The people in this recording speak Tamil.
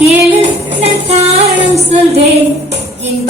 கேளு நான் காரணம் சொல்வேன். என்